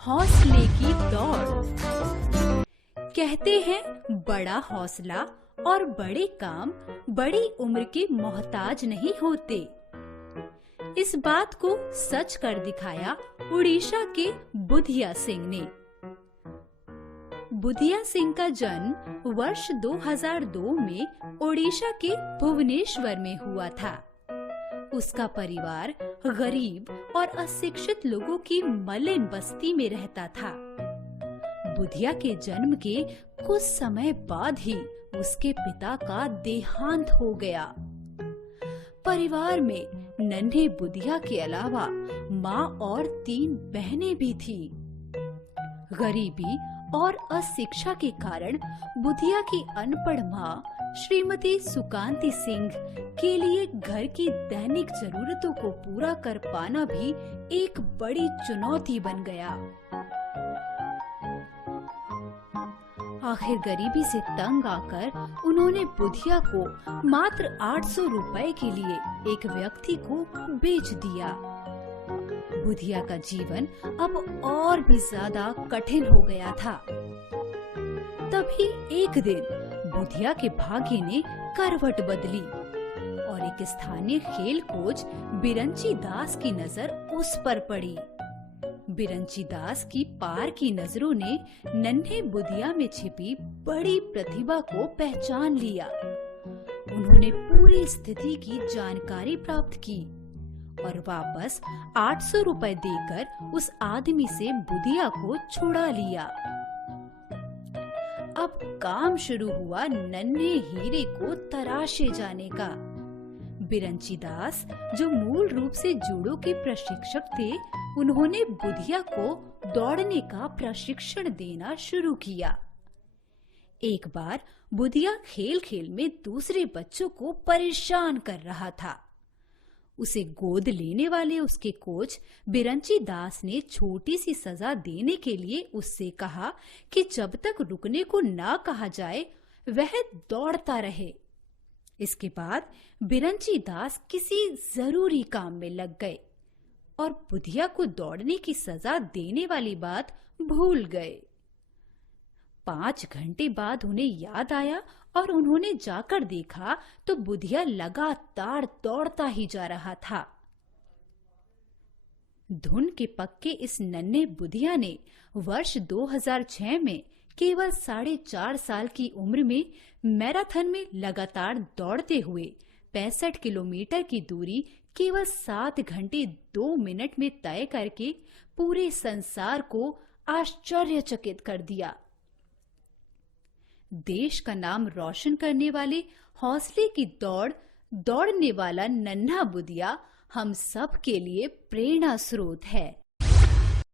हौसले की दौड़। कहते हैं बड़ा हौसला और बड़े काम बड़ी उम्र के मोहताज नहीं होते। इस बात को सच कर दिखाया उड़ीसा के बुधिया सिंह ने। बुधिया सिंह का जन्म वर्ष 2002 में ओडिशा के भुवनेश्वर में हुआ था। उसका परिवार गरीब और अशिक्षित लोगों की मलिन बस्ती में रहता था। बुधिया के जन्म के कुछ समय बाद ही उसके पिता का देहांत हो गया। परिवार में नन्हे बुधिया के अलावा माँ और 3 बहनें भी थी। गरीबी और अशिक्षा के कारण बुधिया की अनपढ़ माँ श्रीमती सुकांती सिंह के लिए घर की दैनिक जरूरतों को पूरा कर पाना भी एक बड़ी चुनौती बन गया। आखिर गरीबी से तंग आकर उन्होंने बुधिया को मात्र 800 रुपए के लिए एक व्यक्ति को बेच दिया। बुधिया का जीवन अब और भी ज्यादा कठिन हो गया था। तभी एक दिन बुधिया के भाग्य ने करवट बदली और एक स्थानीय खेल कोच बिरंची दास की नजर उस पर पड़ी। बिरंची दास की पार की नजरों ने नन्हे बुधिया में छिपी बड़ी प्रतिभा को पहचान लिया। उन्होंने पूरी स्थिति की जानकारी प्राप्त की और वापस 800 रुपए देकर उस आदमी से बुधिया को छुड़ा लिया। अब काम शुरू हुआ नन्हे हीरे को तराशे जाने का। बिरंची दास, जो मूल रूप से जूडो के प्रशिक्षक थे, उन्होंने बुधिया को दौड़ने का प्रशिक्षण देना शुरू किया। एक बार बुधिया खेल में दूसरे बच्चों को परेशान कर रहा था। उसे गोद लेने वाले उसके कोच बिरंची दास ने छोटी सी सजा देने के लिए उससे कहा कि जब तक रुकने को ना कहा जाए वह दौड़ता रहे। इसके बाद बिरंची दास किसी जरूरी काम में लग गए और बुधिया को दौड़ने की सजा देने वाली बात भूल गए। 5 घंटे बाद उन्हें याद आया और उन्होंने जाकर देखा तो बुधिया लगातार दौड़ता ही जा रहा था। धुन के पक्के इस नन्हे बुधिया ने वर्ष 2006 में केवल 4.5 साल की उम्र में मैराथन में लगातार दौड़ते हुए 65 किलोमीटर की दूरी केवल 7 घंटे 2 मिनट में तय करके पूरे संसार को आश्चर्यचकित कर दिया। देश का नाम रोशन करने वाले हौसले की दौड़ने वाला नन्हा बुधिया हम सब के लिए प्रेरणा स्रोत है।